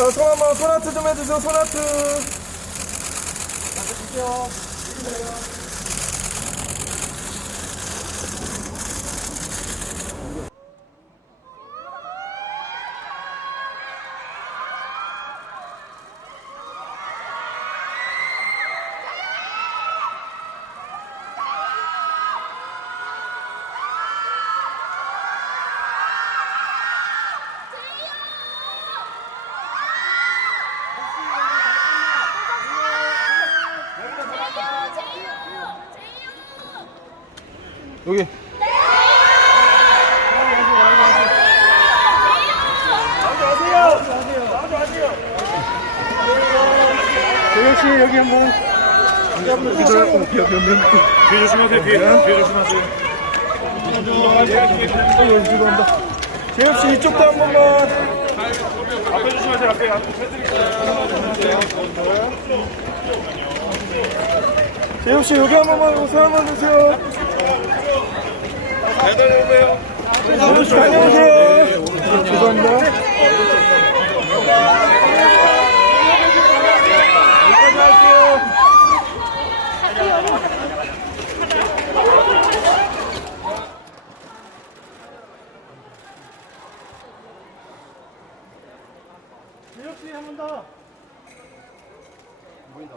자, 손 한번 손아트 좀 해주세요, 손아트. 여기. 여기 한번. 여기 여기 여기 뒤에 조심하세요. 뒤에 조심하세요. 재혁 씨 이쪽도 한 번만. 앞에 조심하세요. 앞에 앞에 재혁 씨 여기 한 번만 손 한번 주세요. 배달 오세요. 안녕하세요. 죄송합니다. 여기까지 할게요. 재혁 씨한 번 더. 보인다.